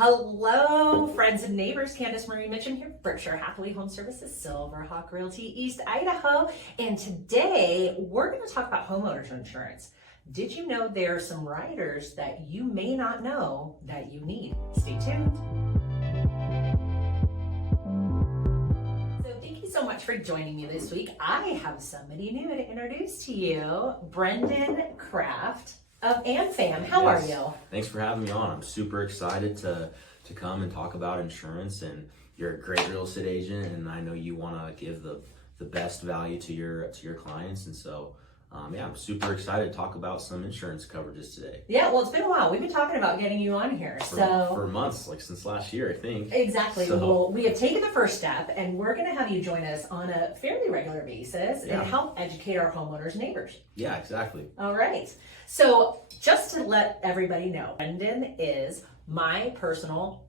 Hello, friends and neighbors. Candace-Marie Mitcham here, Berkshire, Hathaway, HomeServices, Silverhawk, Realty, East Idaho. And today we're going to talk about homeowners insurance. Did you know there are some riders that you may not know that you need? Stay tuned. So thank you so much for joining me this week. I have somebody new to introduce to you, Brenden Craft of N Fam. How are you? Thanks for having me on. I'm super excited to come and talk about insurance, and you're a great real estate agent, and I know you want to give the best value to your clients, and so I'm super excited to talk about some insurance coverages today. Yeah, well, it's been a while. We've been talking about getting you on here for months, like since last year, I think. Exactly. So, well, we have taken the first step, and we're going to have you join us on a fairly regular basis and help educate our homeowners and neighbors. Yeah, exactly. All right. So just to let everybody know, Brenden is my personal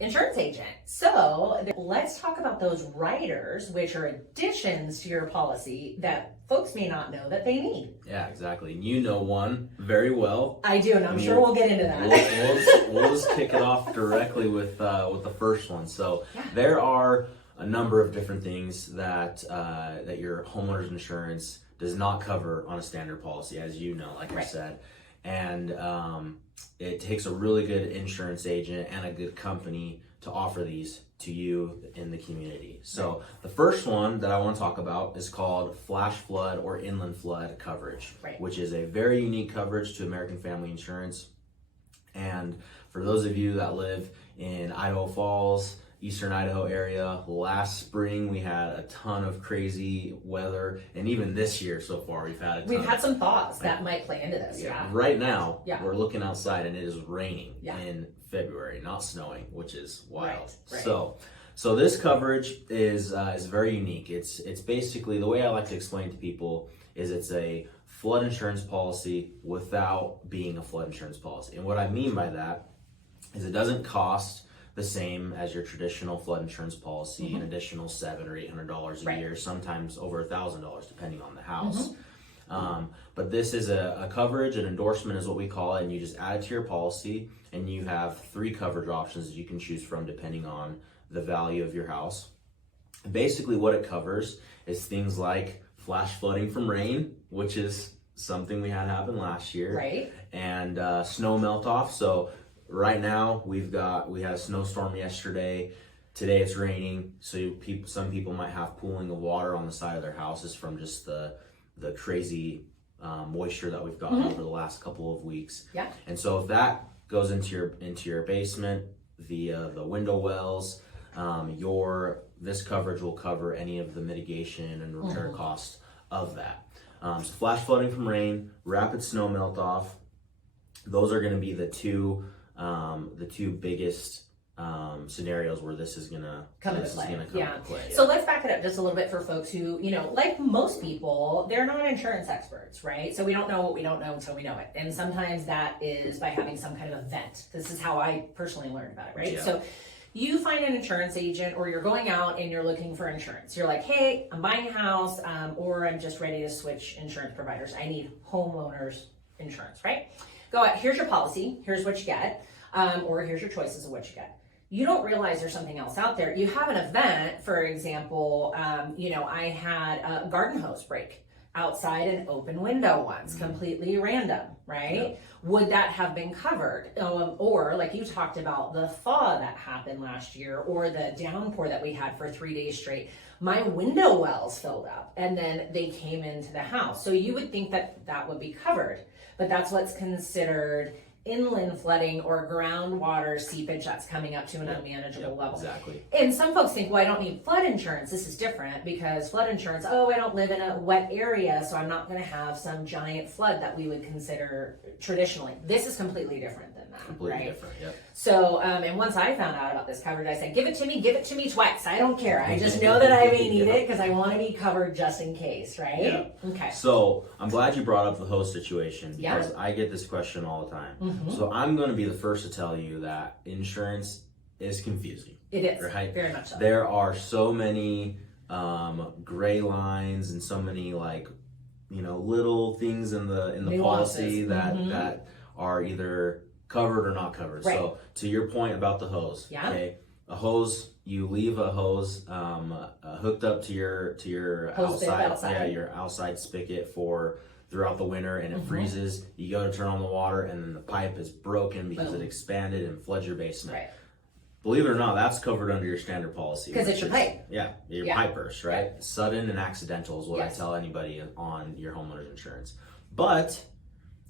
insurance agent. So let's talk about those riders, which are additions to your policy that folks may not know that they need. Yeah, exactly. And you know one very well. I do, and I'm sure we'll get into that. We'll just kick it off directly with the first one. So there are a number of different things that your homeowner's insurance does not cover on a standard policy, as you know, like I said. And it takes a really good insurance agent and a good company to offer these to you in the community. So the first one that I want to talk about is called flash flood or inland flood coverage, which is a very unique coverage to American Family Insurance. And for those of you that live in Idaho Falls, Eastern Idaho area, last spring we had a ton of crazy weather, and even this year so far we've had some thaws that might play into this. Right now we're looking outside and it is raining in February, not snowing, which is wild. So this coverage is very unique. It's basically, the way I like to explain to people is it's a flood insurance policy without being a flood insurance policy. And what I mean by that is it doesn't cost the same as your traditional flood insurance policy, an additional $700 or $800 a year, sometimes over $1,000 depending on the house. But this is a coverage, an endorsement is what we call it, and you just add it to your policy, and you have 3 coverage options that you can choose from depending on the value of your house. And basically what it covers is things like flash flooding from rain, which is something we had happen last year, and snow melt off. So right now we had a snowstorm yesterday. Today it's raining, so some people might have pooling of water on the side of their houses from just the crazy moisture that we've gotten over the last couple of weeks. And so if that goes into your basement, the window wells, this coverage will cover any of the mitigation and repair costs of that. So flash flooding from rain, rapid snow melt off, those are going to be the two biggest scenarios where this is gonna come into play. So let's back it up just a little bit for folks who, like most people, they're not insurance experts, right? So we don't know what we don't know until we know it. And sometimes that is by having some kind of event. This is how I personally learned about it, right? So you find an insurance agent, or you're going out and you're looking for insurance. You're like, hey, I'm buying a house, or I'm just ready to switch insurance providers. I need homeowners insurance, right? Go out, here's your policy, here's what you get, or here's your choices of what you get. You don't realize there's something else out there. You have an event, for example, I had a garden hose break outside an open window once, completely random, right? Would that have been covered? Or like you talked about the thaw that happened last year, or the downpour that we had for 3 days straight. My window wells filled up and then they came into the house. So you would think that would be covered, but that's what's considered inland flooding or groundwater seepage that's coming up to an unmanageable level. Exactly. And some folks think, well, I don't need flood insurance. This is different because flood insurance, I don't live in a wet area, so I'm not going to have some giant flood that we would consider traditionally. This is completely different than that. Completely different, So, and once I found out about this coverage, I said, give it to me twice. I don't care. I just know that I may need it because I want to be covered just in case, right? Okay. So I'm glad you brought up the host situation because I get this question all the time. So I'm going to be the first to tell you that insurance is confusing. It is, right? Very much so. There are so many gray lines and so many little things in the policy that are either covered or not covered. Right. So to your point about the hose, okay, a hose, you leave a hose hooked up to your Hose outside. your outside spigot for throughout the winter, and it freezes. You go to turn on the water, and then the pipe is broken because it expanded and floods your basement. Right. Believe it or not, that's covered under your standard policy. Because it's your pipe. Yeah, your pipe burst, right? Sudden and accidental is what I tell anybody on your homeowner's insurance. But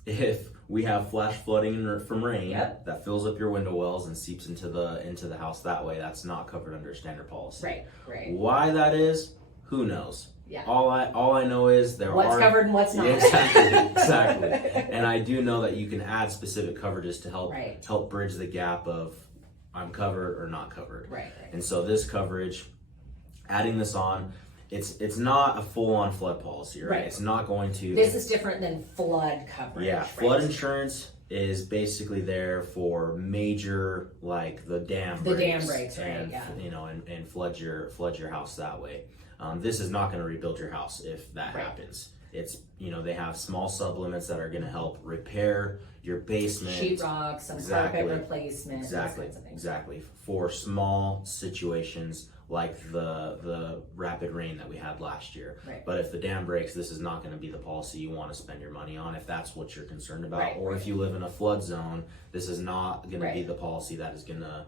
if we have flash flooding from rain that fills up your window wells and seeps into the house that way, that's not covered under standard policy. Right. Why that is, who knows? Yeah. All I know is what's covered and what's not. Exactly. And I do know that you can add specific coverages to help bridge the gap of I'm covered or not covered. Right. And so this coverage, adding this on, it's not a full-on flood policy, right? It's not going to. This is different than flood coverage. Yeah, flood insurance is basically there for major, like the dam breaks, and and flood your house that way. This is not going to rebuild your house if that happens. It's they have small sublimits that are going to help repair your basement, sheetrock, some carpet replacement, exactly for small situations like the rapid rain that we had last year. But if the dam breaks, this is not going to be the policy you want to spend your money on if that's what you're concerned about. Or if you live in a flood zone, this is not going to be the policy that is going to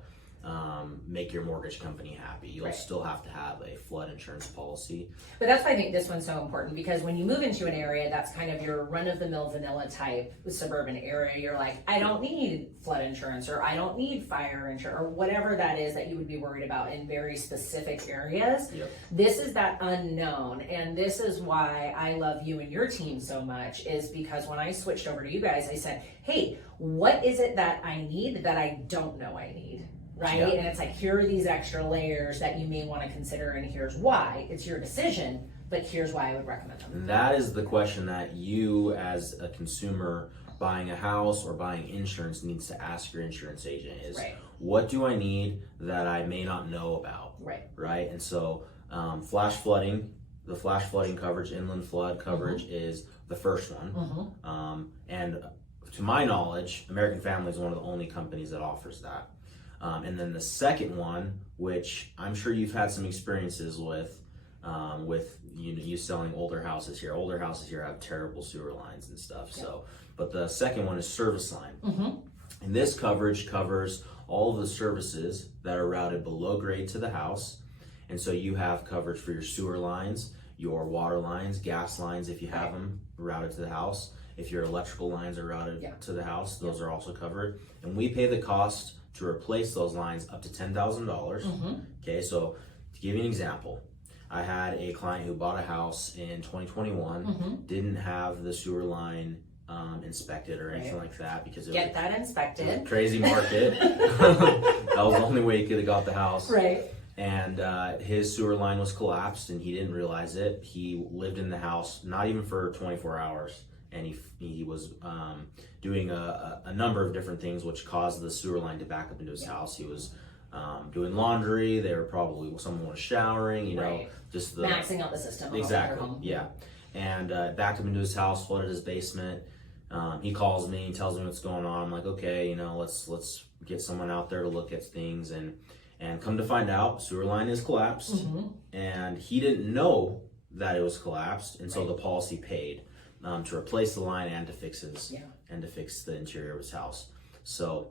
make your mortgage company happy. You'll still have to have a flood insurance policy. But that's why I think this one's so important, because when you move into an area that's kind of your run-of-the-mill vanilla type suburban area, you're like, I don't need flood insurance, or I don't need fire insurance, or whatever that is that you would be worried about in very specific areas. This is that unknown, and this is why I love you and your team so much, is because when I switched over to you guys, I said, hey, what is it that I need that I don't know I need? Right? And it's like, here are these extra layers that you may want to consider, and here's why. It's your decision, but here's why I would recommend them. That is the question that you, as a consumer buying a house or buying insurance, needs to ask your insurance agent is, what do I need that I may not know about? Right? And so the flash flooding coverage, inland flood coverage is the first one. And to my knowledge, American Family is one of the only companies that offers that. And then the second one, which I'm sure you've had some experiences with you selling older houses here. Older houses here have terrible sewer lines and stuff. So, but the second one is service line. And this coverage covers all of the services that are routed below grade to the house. And so you have coverage for your sewer lines, your water lines, gas lines, if you have them routed to the house. If your electrical lines are routed to the house, those are also covered. And we pay the cost to replace those lines up to $10,000. Okay, so to give you an example, I had a client who bought a house in 2021, didn't have the sewer line inspected or anything like that because it was that inspected. It was a crazy market. That was the only way he could have got the house. And his sewer line was collapsed, and he didn't realize it. He lived in the house not even for 24 hours. And he was doing a number of different things which caused the sewer line to back up into his house. He was doing laundry. Someone was showering, just the maxing out the system. Exactly. And backed up into his house, flooded his basement. He calls me and tells me what's going on. I'm like, okay, let's get someone out there to look at things, and come to find out, sewer line is collapsed, and he didn't know that it was collapsed, and so the policy paid to replace the line and to fix the interior of his house. So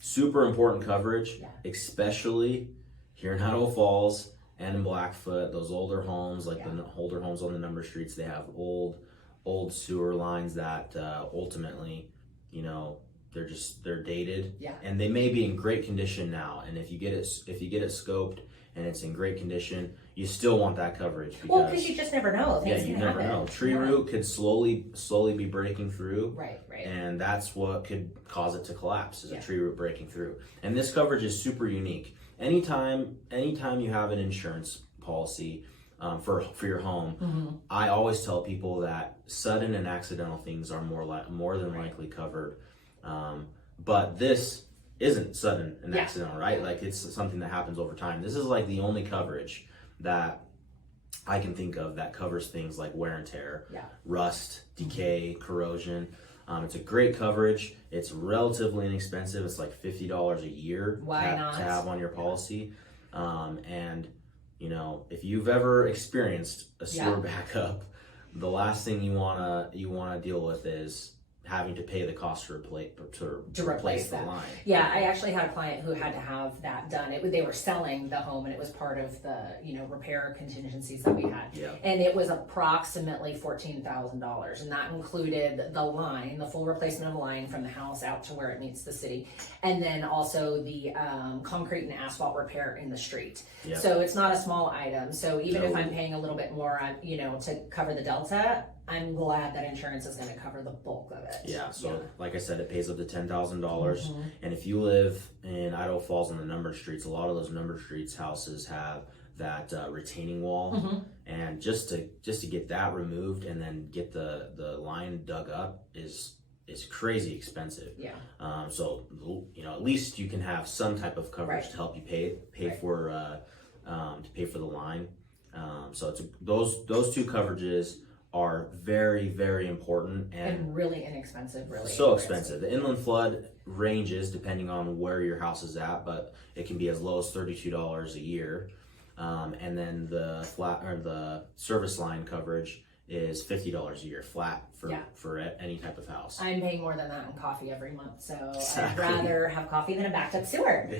super important coverage, especially here in Idaho Falls and in Blackfoot. Those older homes, like the older homes on the number streets, they have old sewer lines that ultimately, they're dated, and they may be in great condition now. And if you get it scoped and it's in great condition, you still want that coverage. Because you just never know. You never know. Tree root could slowly be breaking through. Right. And that's what could cause it to collapse, is a tree root breaking through. And this coverage is super unique. Anytime you have an insurance policy for your home, I always tell people that sudden and accidental things are more than likely covered. But this isn't sudden and accidental, right? Like, it's something that happens over time. This is like the only coverage that I can think of that covers things like wear and tear, rust, decay, corrosion. It's a great coverage. It's relatively inexpensive. It's like $50 a year to have on your policy. And you know, if you've ever experienced a sewer backup, the last thing you wanna deal with is having to pay the cost to replace the line. Yeah, I actually had a client who had to have that done. They were selling the home, and it was part of the repair contingencies that we had. Yeah. And it was approximately $14,000, and that included the line, the full replacement of the line from the house out to where it meets the city, and then also the concrete and asphalt repair in the street. Yep. So it's not a small item. So even if I'm paying a little bit more on, to cover the delta, I'm glad that insurance is going to cover the bulk of it. Yeah, so like I said, it pays up to $10,000. And if you live in Idaho Falls on the numbered streets, a lot of those numbered streets houses have that retaining wall. And just to get that removed and then get the line dug up is crazy expensive. Yeah. So at least you can have some type of coverage to help you pay for the line. So it's those two coverages are very, very important and really inexpensive. So expensive. The inland flood ranges depending on where your house is at, but it can be as low as $32 a year. And then the service line coverage is $50 a year flat for any type of house. I'm paying more than that in coffee every month, so I'd rather have coffee than a backed up sewer.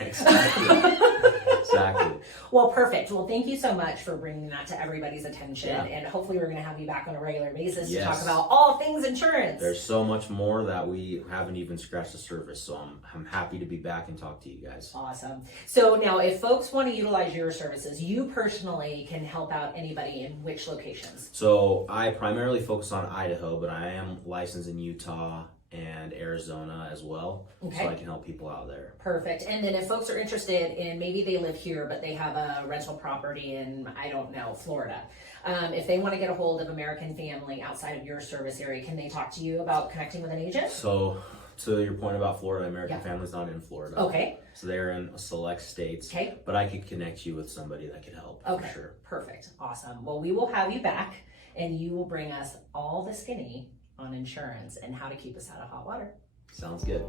Exactly. Well, perfect. Well, thank you so much for bringing that to everybody's attention, and hopefully we're going to have you back on a regular basis to talk about all things insurance. There's so much more that we haven't even scratched the surface, so I'm happy to be back and talk to you guys. Awesome. So now, if folks want to utilize your services, you personally can help out anybody in which locations? So I primarily focus on Idaho, but I am licensed in Utah and Arizona as well, so I can help people out there. Perfect. And then if folks are interested in, maybe they live here, but they have a rental property in, I don't know, Florida. If they want to get a hold of American Family outside of your service area, can they talk to you about connecting with an agent? So to your point about Florida, American Family's not in Florida. Okay. So they're in select states. Okay. But I could connect you with somebody that could help. Okay. For sure. Perfect. Awesome. Well, we will have you back, and you will bring us all the skinny on insurance and how to keep us out of hot water. Sounds good.